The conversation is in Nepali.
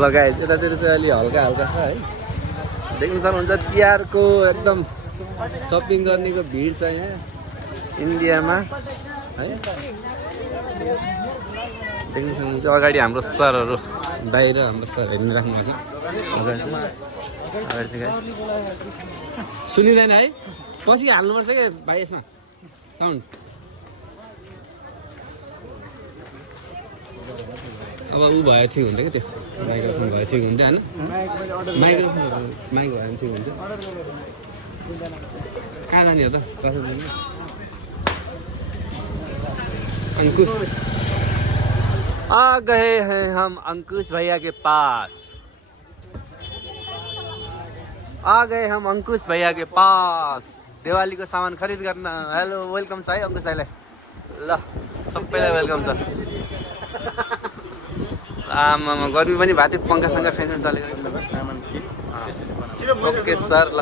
लगाए यतातिर चाहिँ अलि हल्का हल्का छ है देख्न सक्नुहुन्छ तिहारको एकदम सपिङ गर्नेको भिड छ यहाँ इन्डियामा है देख्न सक्नुहुन्छ अगाडि हाम्रो सरहरू बाहिर हाम्रो सर हेरिराख्नु भएको छ सुनिँदैन है पछि हाल्नुपर्छ क्या भाइ यसमा साउन्ड अब ऊ भए ठिक हुन्थ्यो क्या त्यो माइक्रोफोन भए ठिक हुन्थ्यो होइन माइक्रोफोन माइक भए ठिक हुन्थ्यो कहाँ जाने हो त अंकुश आ गए हैं हम अंकुश भैया के पास आ गए हम अंकुश भैया के पास दिवाली को सामान खरीद गर्न हेलो वेलकम छ है अंकुश दाइलाई ल सबैलाई वेलकम छ आमामा गर्मी पनि भएको थियो पङ्खासँग फेसन चलेको सामान ओके सर ल